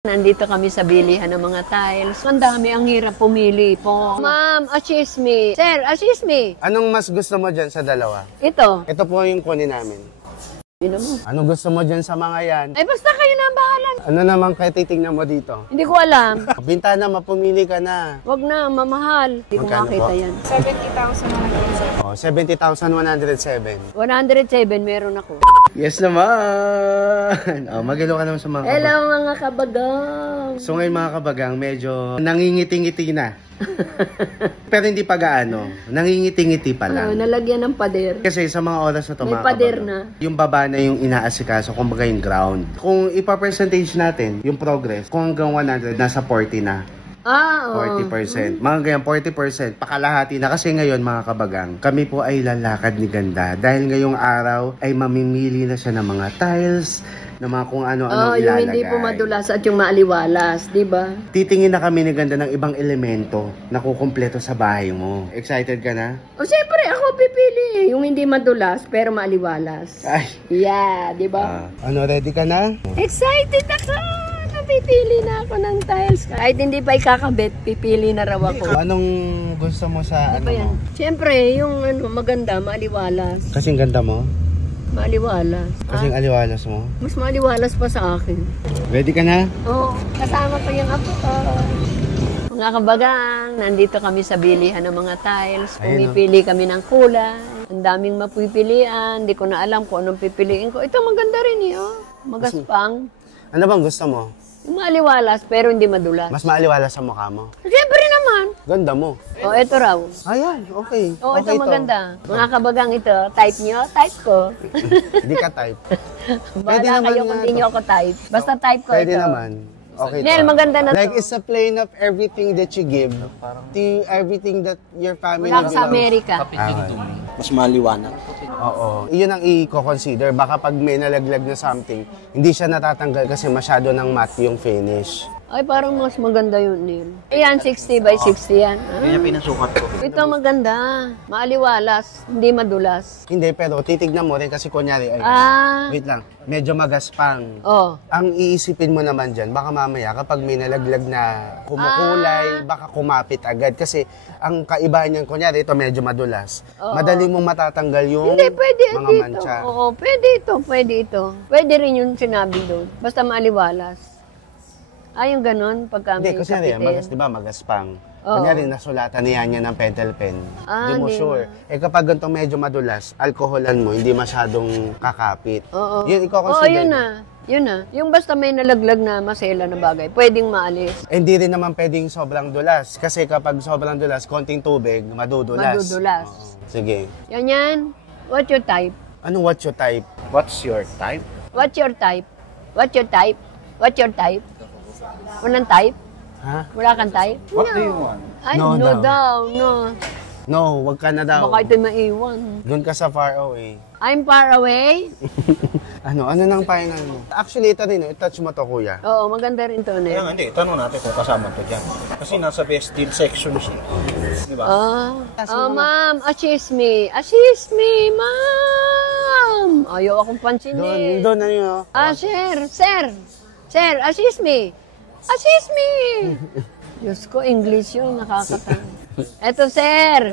Nandito kami sa bilihan ng mga tiles. Ang dami, ang hirap pumili po. Ma'am, assist me. Sir, assist me. Anong mas gusto mo dyan sa dalawa? Ito. Ito po yung kunin namin. Yun mo. Anong gusto mo dyan sa mga yan? Ay, basta kayo na ang bahala. Ano naman kayo titignan mo dito? Hindi ko alam. Bintana, mapumili ka na. Wag na, mamahal. Hindi ko Magkano makita po? yan. 70,107. Oh, 70,107. 107 meron ako. Yes naman! Oh, magilo ka naman sa mga Hello mga kabagang. So ngayon mga kabagang, medyo nangingiti-ngiti na. Pero hindi pa gaano. Nangingiti-ngiti pa lang. Nalagyan ng pader. Kasi sa mga oras na ito, May mga pader kabagang, na. yung baba na yung inaasikaso, kumbaga yung ground. Kung ipa-percentage natin, yung progress, kung hanggang 100, nasa 40 na. Oo. 40%. Mga ganyan, 40%. Pakalahati na. Kasi ngayon, mga kabagang, kami po ay lalakad ni Ganda. Dahil ngayong araw ay mamimili na siya ng mga tiles, ng mga kung ano-ano ilalagay. Yung hindi po madulas at yung maaliwalas, di ba? Titingin na kami ni Ganda ng ibang elemento na kukumpleto sa bahay mo. Excited ka na? O siyempre, ako pipili. Yung hindi madulas, pero maaliwalas. Ay! Yeah, di ba? Ano, ready ka na? Excited ako! Pipili na ako ng tiles. Kahit hindi pa ikakabit, pipili na raw ako. Anong gusto mo sa Ano ba yan? Siyempre, yung maganda, maaliwalas. Kasing ganda mo? Maaliwalas. Kasing aliwalas mo? Mas maaliwalas pa sa akin. Ready ka na? Oo, kasama pa yung apo ko. Mga kabagang, nandito kami sa bilihan ng mga tiles. Pumipili kami ng kulay. Ang daming mapipilian. Hindi ko na alam kung anong pipiliin ko. Ito maganda rin Magaspang. Ano bang gusto mo? Yung maaliwalas, pero hindi madulas. Mas maaliwalas sa mukha mo? Siyempre naman. Ganda mo. O, ito raw. Ayan, okay. O, okay ito maganda. Mga kabagang ito, type nyo, type ko. Hindi ka type. Bahala kayo kung hindi nyo ako type. Basta type ko Pwede ito. naman. Okay. Nel, maganda na Like, to. it's a plane of everything that you give to everything that your family Wala ko sa belongs. Amerika. Mas maliwanag. Oo. Iyon ang i-consider. Baka pag may nalaglag na something, hindi siya natatanggal kasi masyado ng matte yung finish. Ay, parang mas maganda yun, Neil. Ayan, 60 by 60 yan. Kaya pinasukat ko. Ito maganda. Maaliwalas, hindi madulas. Hindi, pero titignan mo rin kasi kunyari, ay, wait lang, medyo magaspang. Oh. Ang iisipin mo naman dyan, baka mamaya kapag may nalaglag na kumukulay, baka kumapit agad. Kasi ang kaibahan niyan, kunyari, ito medyo madulas. Madali mong matatanggal yung Hindi, pwede mga dito. mancha. Oo, pwede ito, pwede ito. Pwede rin yung sinabi doon. Basta maaliwalas. Yung ganun, pagka may Hindi, kasi kapitin. diba, magaspang. Oo. Kunyari, nasulatan niya niya ng pentel pen. Hindi mo di sure. Kapag ganito medyo madulas, alkoholan mo, hindi masyadong kakapit. Oo. Yun, ikaw Oo, consider. yun na. Yun na. Yung basta may nalaglag na masela na bagay, pwedeng maalis. Hindi rin naman pwedeng sobrang dulas. Kasi kapag sobrang dulas, konting tubig, madudulas. Madudulas. Oo. Sige. Yan. What's your type? Ano what's your type? What's your type? What's your type? What's your type? What's your type? Walang type? Ha? Wala kang type? What do you want? Ay, No no daw. daw, no. No, wag ka na daw. Baka ito'y maiwan. Doon ka sa far away. I'm far away? Ano nang final mo? Actually, ito rin. I-touch mo to, kuya. Oo, maganda rin to, Kaya nga, Nel. hindi. Tanong natin kung kasama to dyan. Kasi nasa best deal section siya. Di ba? Ma'am, assist me. Assist me, ma'am. Ayaw akong pansinin. Doon na yun. Sir, assist me. Assist me. Diyos ko, English yun, nakakatawa. Eto, sir.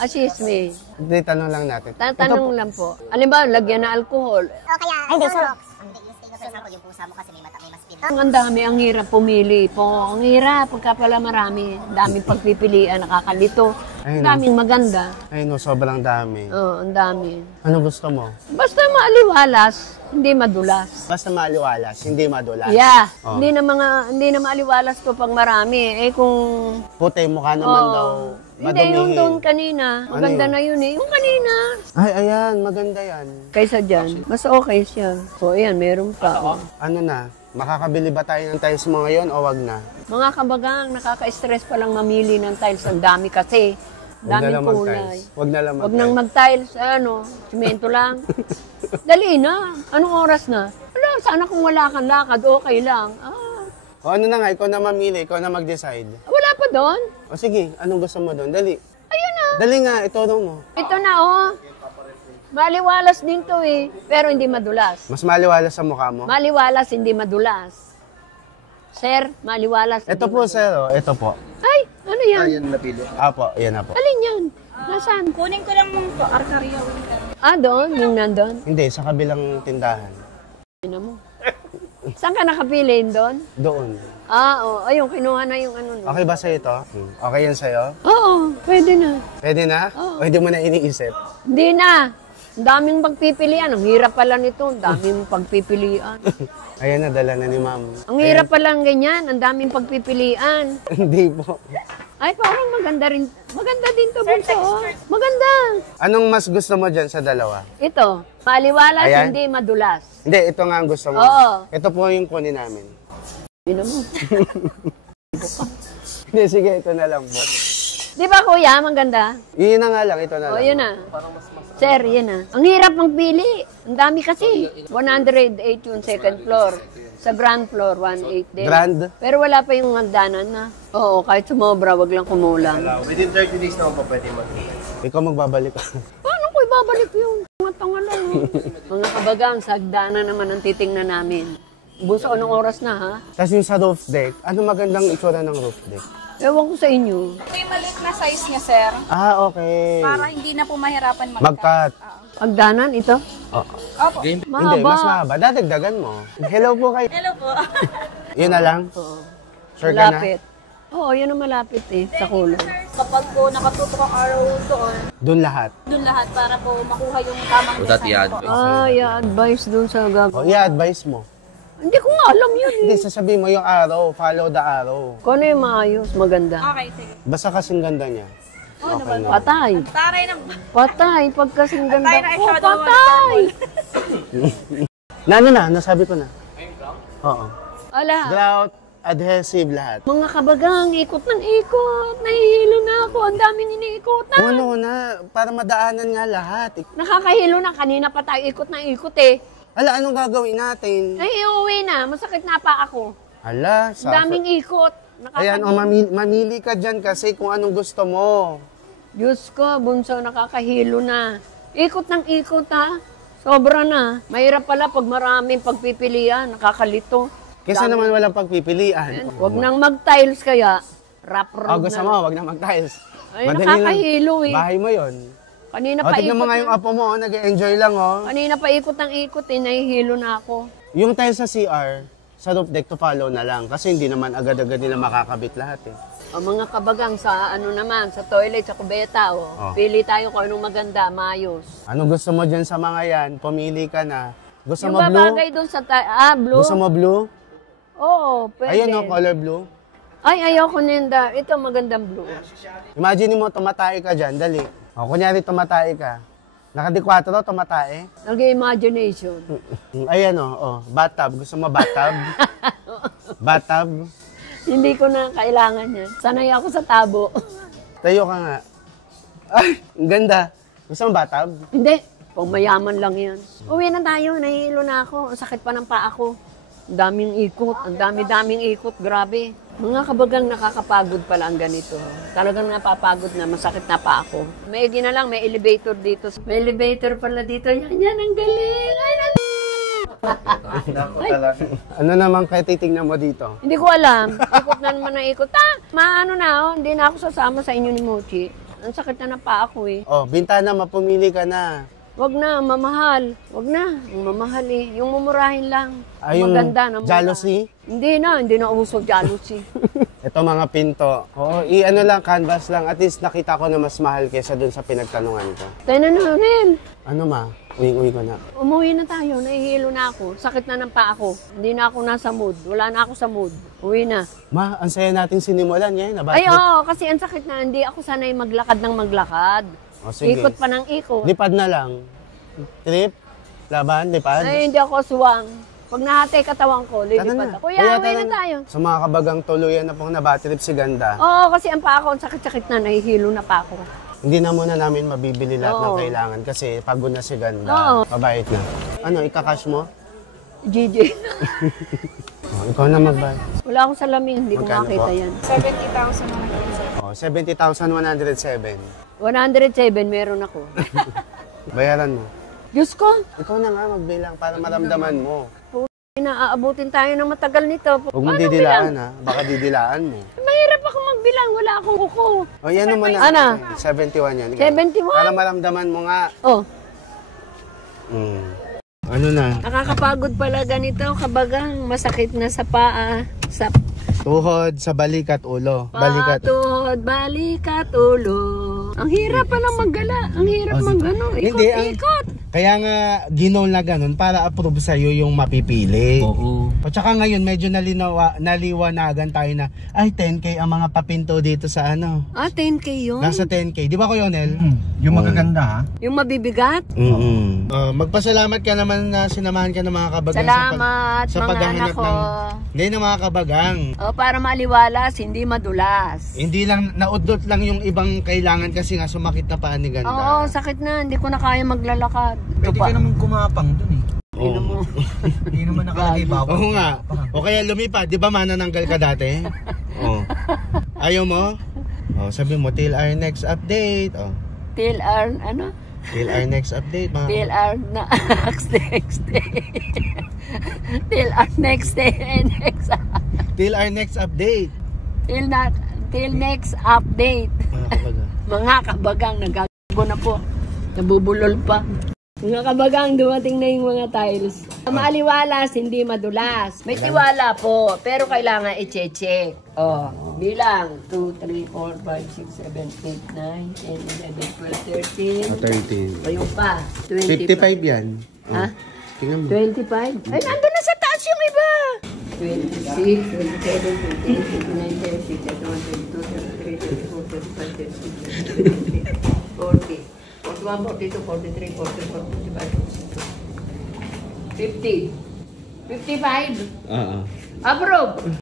Assist me. Hindi, tanong lang natin. Tatanong lang po. Alin ba, lagyan na alcohol? O kaya, hindi, so, for example, yung pusa mo kasi may mas speed. Ang dami, ang hirap pumili po. Ang hirap, pagka pala marami. Daming pagpipilian, nakakalito. Ang daming maganda. Ay no, sobrang dami. Oo, ang dami. Ano gusto mo? Basta maaliwalas, hindi madulas. Basta maliwalas, hindi madulas. Yeah, Oh. hindi na maaliwalas to pag marami. Kung Puti mukha naman daw. hindi yung Madumihin. doon kanina. Maganda Ano na yun eh. Yung kanina. Ay, ayan, maganda yan. Kaysa dyan, mas okay siya. O, ayan, meron pa. Oh. Ano na? Makakabili ba tayo ng tiles mo ngayon o wag na? Mga kabagang, nakaka-stress pa lang mamili ng tiles. Ang dami kasi. Wag na Daming lang kulay. mag-tiles. Wag na lang Wag nang mag-tiles. Simento lang. Dali na. Anong oras na? Wala, sana kung wala kang lakad, okay lang. O ano na nga, ikaw na mamili, ikaw na mag-decide. Wala pa doon? O sige, anong gusto mo doon? Dali. Ayun na. Dali nga, ituro mo. Ito na, Maliwalas din to eh, pero hindi madulas. Mas maliwalas sa mukha mo? Maliwalas, hindi madulas. Sir, maliwalas. Ito po, sir. Oh. Ito po. Ay, ano yan? Yan napili. Apo, yan na po. Alin yan? Nasaan? Kunin ko lang mong to, Arcaria. Ah, doon? Yung nandun? Hindi, sa kabilang tindahan. Ano mo? Saan ka nakapili? Doon? Doon. Ah, oo. Ayun, kinuha na yung ano. No? Okay ba sa'yo ito? Okay yan sa'yo? Oo, pwede na. Pwede na? Oo. O hindi mo na iniisip? Hindi na. Ang daming pagpipilian. Ang hirap pala nito. Ang daming pagpipilian. Ayan na, dala na ni ma'am. Ang hirap pala ng ganyan. Ang daming pagpipilian. Hindi po. Ay, parang maganda rin. Maganda din to, bunso. Oh. Maganda. Anong mas gusto mo dyan sa dalawa? Ito, maliwalas, Ayan. hindi madulas. Hindi, ito nga ang gusto mo. Oo. Ito po yung kunin namin. Yun mo. Hindi, sige, ito na lang po. Di ba, kuya? Maganda? Yun na nga lang, ito na O, lang. yun na. Sir, yun na. Ang hirap magpili. Ang dami kasi. 108 yung second floor. Sa ground floor, 108 din. Grand? Pero wala pa yung hagdanan na. Oo, kahit sumobra, wag lang kumulang. Within 30 days naman po pwede Ikaw magbabalik. Paano ko ibabalik yung tanga lang? Mga kabagang, sa hagdanan naman ang titingnan namin. Bunso, anong oras na, ha? Tapos yung sa roof deck, ano magandang itsura ng roof deck? Ewan ko sa inyo. Ito yung maliit na size niya, sir. Ah, okay. Para hindi na po mahirapan Mag-cut. Hagdanan, ito? Oh. Opo. Hindi, mas mahaba. Dadagdagan mo. Hello po kayo. Hello po. Yun na lang? Oo. Sure ka na? Malapit. Oo, yun ang malapit eh, sa kulong. Kapag po nakatutok ang araw doon, Doon lahat. doon lahat para po makuha yung tamang design po. I-advise dun sa O, i-advise mo. Hindi ko nga alam yun eh. Hindi, sasabihin mo yung arrow. Follow the arrow. Kung ano yung maayos, maganda. Okay, sige. Basta kasing ganda niya. Okay na. Patay. Taray ng... Patay. Pagkasing ganda Patay na ko, shadow wall patay. Na, nasabi ko na. Oo. Ala, Grout, adhesive lahat. mga kabagang, ikot ng ikot. Nahihilo na ako. Ang daming iniikutan. Kung ano na, para madaanan nga lahat. Nakakahilo na. Kanina pa tayo ikot ng ikot eh. Ala, anong gagawin natin? Ay, iuwi na. Masakit na pa ako. Ala, Ang daming ikot. Ayan, o mamili ka dyan kasi kung anong gusto mo. Diyos ko, bunso, nakakahilo na. Ikot ng ikot ha. Sobra na. Mahirap pala pag maraming pagpipilian. Nakakalito. Kesa naman walang pagpipilian. Huwag nang mag-tiles kaya. Rap O, road gusto na. mo, wag na mag-tiles. Ay, nakakahilo eh. Bahay mo yon. Kanina O, pa tignan mo ikot. nga yung apo mo, nag-enjoy lang, oh. Kanina pa ikot ng ikot eh. Nahihilo na ako. Yung tiles sa CR, sa roof deck to follow na lang. Kasi hindi naman agad-agad nila makakabit lahat, eh. O mga kabagang sa ano naman, sa toilet, sa kubeta. Oh. Pili tayo kung anong maganda, maayos. Ano gusto mo dyan sa mga yan? Pumili ka na. Gusto Yung mo blue? babagay doon sa blue? Gusto mo blue? Oo, pwede. Ayun, oh, color blue. Ay, ayoko nenda. Ito magandang blue. Imagine mo, tumatay ka dyan, dali. O, kunyari tumatay ka. Naka-D4, tumatay. Nag-imagination. Ayan, oh, bathtub. Gusto mo bathtub? Bathtub? Hindi ko na kailangan yan. Sanay ako sa tabo. Tayo ka nga. Ay, ang ganda. Gusto mo bathtub? Hindi. Pang mayaman lang yan. Uwi na tayo. Nahihilo na ako. Ang sakit pa ng paa ko. Ang daming ikot. Ang dami-daming ikot. Grabe. Mga kabagang nakakapagod pala ang ganito. Talagang napapagod na. Masakit na pa ako. May na lang. May elevator dito. May elevator pala dito. Yan. Ang galing. Ay, Ano naman kaya titignan mo dito? hindi ko alam. Ikot na naman ang ikot. Maano na oh. Hindi na ako sasama sa inyo ni Mochi. Ang sakit na ng paa ko eh. Oh, bintana, mapumili ka na. Wag na, mamahal. Wag na, ang mamahal eh. Yung mumurahin lang. Ay, yung maganda na mura. jealousy? Hindi na uso jealousy. Ito mga pinto. Oo, i-ano lang, canvas lang. At least nakita ko na mas mahal kesa dun sa pinagtanungan ko. Tayo na Nel. Ano ma? Uwi ko na. Umuwi na tayo, nahihilo na ako. Sakit na ng paa ko. Hindi na ako nasa mood. Wala na ako sa mood. Uwi na. Ma, ang saya nating sinimulan ngayon. Ay, oo, kasi ang sakit na. Hindi ako sanay maglakad ng maglakad. O, sige. Ikot pa ng ikot. Lipad na lang. Trip? Laban? Lipad? Ay, hindi ako aswang. Pag nahatay katawan ko, lilipad ako. Kuya, uwi na tayo. Sa mga kabagang tuluyan na pong nabatrip si Ganda, Oo, kasi ang paa ko, ang sakit-sakit na. Nahihilo na pa ako. hindi na muna namin mabibili lahat ng Oo. kailangan kasi pagod na si Ganda. Oo. Pabayad na. Ano, ikakash mo? GG. Oh, ikaw na magbayad. Wala akong salamin, hindi ko Magkano makita po? yan. 70,000 naman yun, sir. Oh, 70,107. 107 meron ako. Bayaran mo. Diyos ko, Ikaw na nga magbilang para maramdaman mo. Inaabutin tayo ng matagal nito. Huwag mo didilaan ha. Baka didilaan mo. Mahirap ako magbilang. Wala akong kuko. O yan naman na. Ano? 71 yan. 71? Para maramdaman mo nga. Oh, Ano na? nakakapagod pala ganito. Kabagang masakit na sa paa. Sa Tuhod sa balikat ulo. Balikat. patuhod, balikat, ulo. Ang hirap palang maggala. Ang hirap mag-ano. Hindi, Ikot-ikot. Kaya nga ginol na ganun para approve sa'yo yung mapipili. Oo. At saka ngayon medyo naliwanagan tayo na ay 10K ang mga papinto dito sa ano. 10K yun? Nasa 10K. Di ba Kuya Onel? Yung magaganda ha? Yung mabibigat? Magpasalamat ka naman na sinamahan ka ng mga kabagang Salamat, sa mga paghahanap anak ko. Hindi ng mga kabagang. Para maliwalas, hindi madulas. Hindi lang naudot lang yung ibang kailangan kasi nga sumakit na paan ni Ganda. Oo, sakit na. Hindi ko na kaya maglalakad. Pwede ka naman kumapang dun eh. Oo. Hindi naman nakalagay bawal. Oo nga. O kaya lumipad, di ba manananggal ka dati? Oo. Ayaw mo? O, sabi mo, till our next update. O, Till our, ano? till our next update. Till our next day. Till our next day. Till our next update. Till next update. Mga kabagang. Mga kabagang, nagagago na po. Nabubulol pa. Mga kabagang, dumating na yung mga tiles. Maaliwalas, hindi madulas. May tiwala po, pero kailangan i-check. Bilang. 2, 3, 4, 5, 6, 7, 8, 9, 10, 11, 12, 13. 13. Ayun pa. 55 yan. Ha? Tingnan mo. 25? Ay, nandun na sa taas yung iba! 26, 27, 28, 29, 30, 31, 32, 33, 34, 35, 36, 37, 40, 41, 42, 43, 44, 45, 50. 55. Oo. Approve!